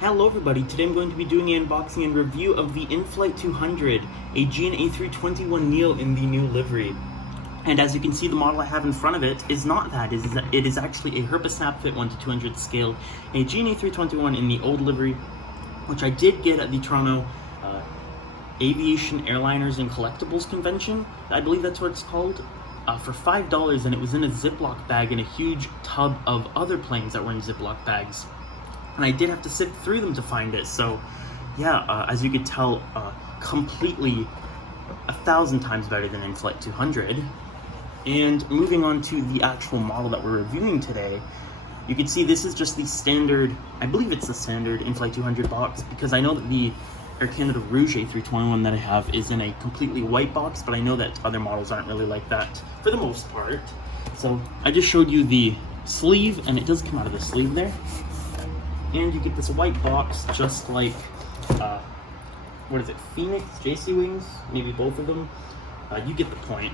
Hello everybody, today I'm going to be doing an unboxing and review of the INFLIGHT 200 Aegean A321neo in the new livery. And as you can see, the model I have in front of it is not that. It is actually a Herpa Snap Fit 1:200 scale Aegean A321 in the old livery, which I did get at the Toronto Aviation Airliners and Collectibles Convention. I believe that's what it's called. For $5, and it was in a Ziploc bag in a huge tub of other planes that were in Ziploc bags. And I did have to sift through them to find it, so yeah, as you could tell, completely 1,000 times better than INFLIGHT 200. And moving on to the actual model that we're reviewing today, you can see this is just the standard, I believe it's the standard INFLIGHT 200 box, because I know that the Air Canada Rouge A321 that I have is in a completely white box, but I know that other models aren't really like that for the most part. So I just showed you the sleeve, and it does come out of the sleeve there. And you get this white box, just like, what is it, Phoenix, JC Wings, maybe both of them. You get the point.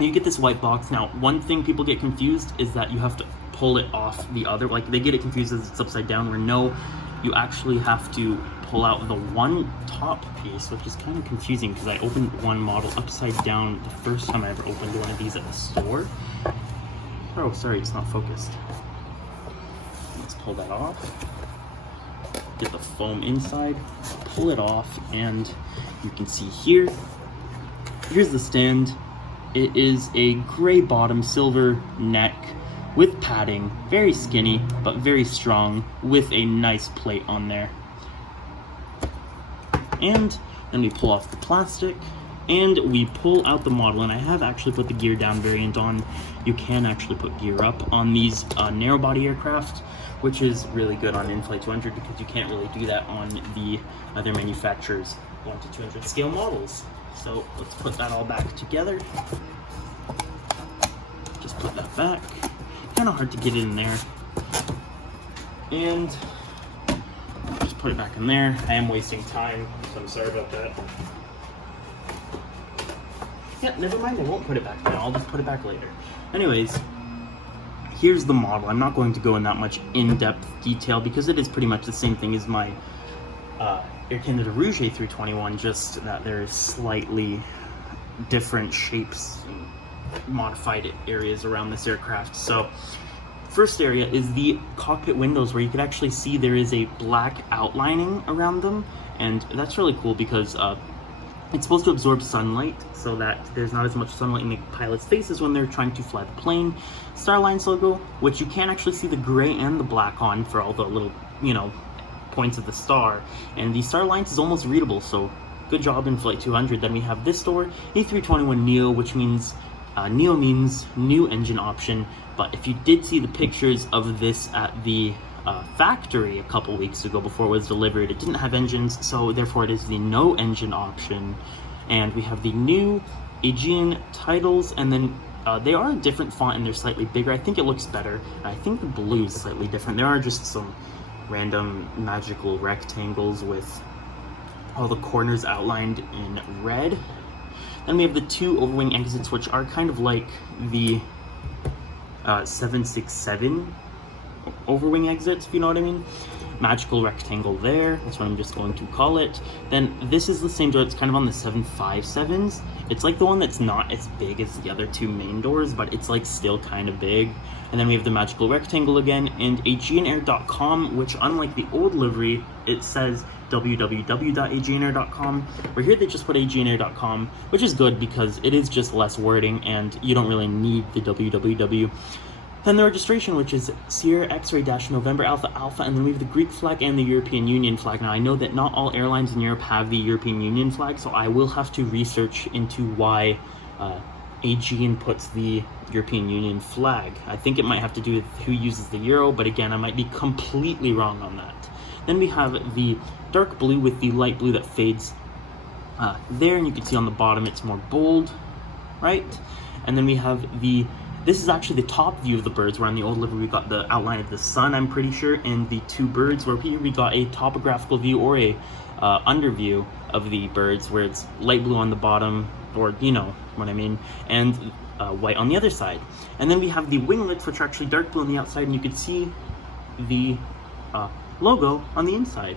You get this white box. Now, one thing people get confused is that you have to pull it off the other. Like, they get it confused as it's upside down, where no, you actually have to pull out the one top piece, which is kind of confusing because I opened one model upside down the first time I ever opened one of these at the store. Oh, sorry, it's not focused. Let's pull that off. Get the foam inside, pull it off, and you can see here's the stand. It is a gray bottom, silver neck with padding, very skinny but very strong, with a nice plate on there. And then we pull off the plastic and we pull out the model, and I have actually put the gear down variant on. You can actually put gear up on these narrow body aircraft, which is really good on INFLIGHT 200 because you can't really do that on the other manufacturers' 1:200 scale models. So let's put that all back together. Just put that back. Kind of hard to get it in there. And just put it back in there. I am wasting time, so I'm sorry about that. Yeah, never mind, I won't put it back now. I'll just put it back later. Anyways, here's the model. I'm not going to go in that much in-depth detail because it is pretty much the same thing as my Air Canada Rouge A321, just that there's slightly different shapes and modified areas around this aircraft. So, first area is the cockpit windows, where you could actually see there is a black outlining around them, and that's really cool because it's supposed to absorb sunlight so that there's not as much sunlight in the pilot's faces when they're trying to fly the plane. Starline's logo, which you can actually see the gray and the black on for all the little, points of the star. And the star lines is almost readable, so good job INFLIGHT 200. Then we have this door, A321neo, which means, neo means new engine option. But if you did see the pictures of this at the factory a couple weeks ago before it was delivered, it didn't have engines, so therefore it is the no engine option. And we have the new Aegean titles, and then they are a different font and they're slightly bigger. I think it looks better. I think the blue is slightly different. There are just some random magical rectangles with all the corners outlined in red. Then we have the two overwing exits, which are kind of like the 767 overwing exits, if you know what I mean. Magical rectangle there, that's what I'm just going to call it. Then this is the same door, it's kind of on the 757s. It's like the one that's not as big as the other two main doors, but it's like still kind of big. And then we have the magical rectangle again, and AegeanAir.com, which unlike the old livery, it says www.aegeanair.com, where here they just put AegeanAir.com, which is good because it is just less wording and you don't really need the www. Then the registration, which is Sierra X-Ray November Alpha Alpha, and then we have the Greek flag and the European Union flag. Now I know that not all airlines in Europe have the European Union flag, so I will have to research into why Aegean puts the European Union flag. I think it might have to do with who uses the euro, but again, I might be completely wrong on that. Then we have the dark blue with the light blue that fades there, and you can see on the bottom it's more bold, right? And then we have this is actually the top view of the birds, where on the old livery we got the outline of the sun, I'm pretty sure, and the two birds, where here we got a topographical view or a under view of the birds, where it's light blue on the bottom, or you know what I mean, and white on the other side. And then we have the winglets, which are actually dark blue on the outside, and you can see the logo on the inside.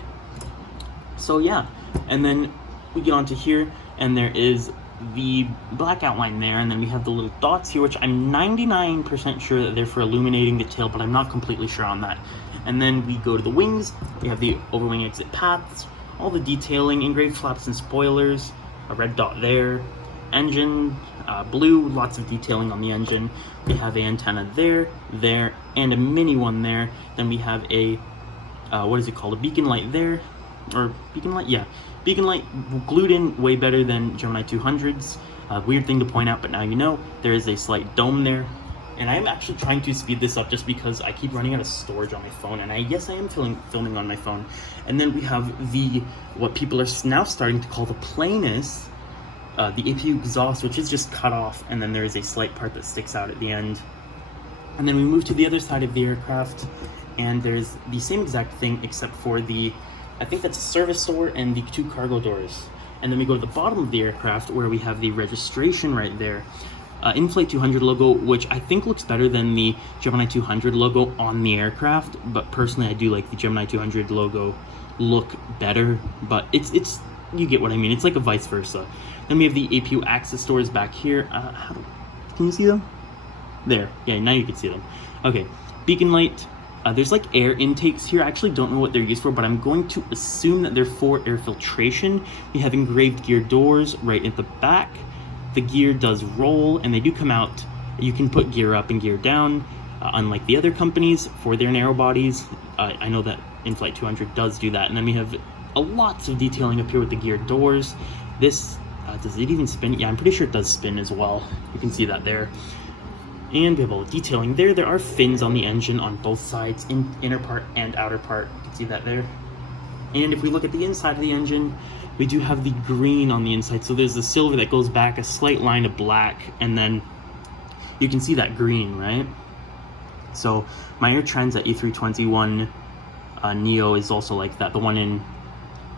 So yeah, and then we get onto here, and there is the black outline there, and then we have the little dots here, which I'm 99% sure that they're for illuminating the tail, but I'm not completely sure on that. And then we go to the wings. We have the overwing exit paths, all the detailing, engraved flaps and spoilers, a red dot there, engine, blue, lots of detailing on the engine. We have an antenna there, and a mini one there. Then we have a, what is it called, a beacon light there, or beacon light, yeah. Beacon light glued in way better than Gemini 200's. Weird thing to point out, but now you know. There is a slight dome there. And I'm actually trying to speed this up just because I keep running out of storage on my phone, and yes, I am filming on my phone. And then we have what people are now starting to call the planus, the APU exhaust, which is just cut off, and then there is a slight part that sticks out at the end. And then we move to the other side of the aircraft, and there's the same exact thing except for I think that's a service door and the 2 cargo doors. And then we go to the bottom of the aircraft where we have the registration right there. INFLIGHT 200 logo, which I think looks better than the Gemini 200 logo on the aircraft, but personally I do like the Gemini 200 logo look better, but it's you get what I mean. It's like a vice versa. Then we have the APU access doors back here. Can you see them? There. Yeah, now you can see them. Okay. Beacon light. There's like air intakes here. I actually don't know what they're used for, but I'm going to assume that they're for air filtration. We have engraved gear doors right at the back. The gear does roll, and they do come out. You can put gear up and gear down, unlike the other companies for their narrow bodies. I know that INFLIGHT 200 does do that. And then we have lots of detailing up here with the gear doors. This, does it even spin? Yeah, I'm pretty sure it does spin as well. You can see that there. And we have all the detailing there. There are fins on the engine on both sides, inner part and outer part. You can see that there. And if we look at the inside of the engine, we do have the green on the inside. So there's the silver that goes back, a slight line of black, and then you can see that green, right? So my Air Transat A321neo is also like that, the one in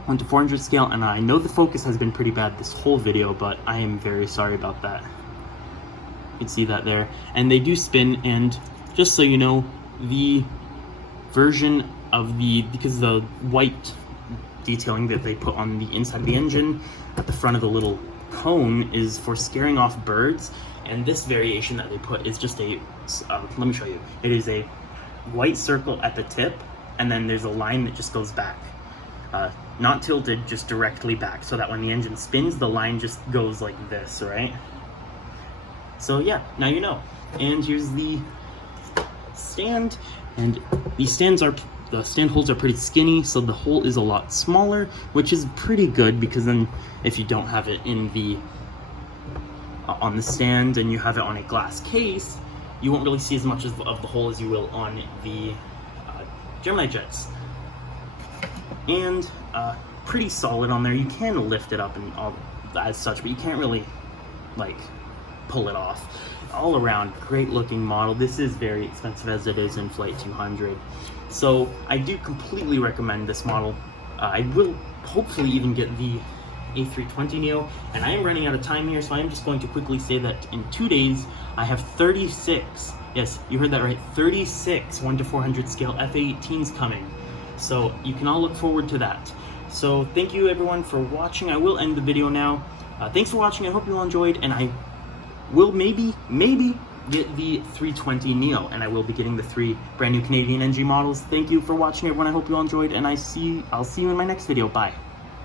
1:400 scale. And I know the focus has been pretty bad this whole video, but I am very sorry about that. You can see that there. And they do spin, and just so you know, the version of because the white detailing that they put on the inside of the engine at the front of the little cone is for scaring off birds, and this variation that they put is just let me show you. It is a white circle at the tip, and then there's a line that just goes back, not tilted, just directly back, so that when the engine spins, the line just goes like this, right? So yeah, now you know. And here's the stand, and the stand holes are pretty skinny, so the hole is a lot smaller, which is pretty good, because then if you don't have it in on the stand and you have it on a glass case, you won't really see as much of the hole as you will on the Gemini jets. And pretty solid on there. You can lift it up and all as such, but you can't really like pull it off. All around great looking model. This is very expensive as it is INFLIGHT 200, so I do completely recommend this model. I will hopefully even get the A320neo, and I am running out of time here, so I am just going to quickly say that in 2 days I have 36, yes, you heard that right, 36 1:400 scale F/A-18s coming, so you can all look forward to that. So thank you everyone for watching. I will end the video now. Thanks for watching. I hope you all enjoyed, and I will maybe get the 320neo, and I will be getting the 3 brand new Canadian NG models. Thank you for watching everyone. I hope you all enjoyed, and I'll see you in my next video. Bye.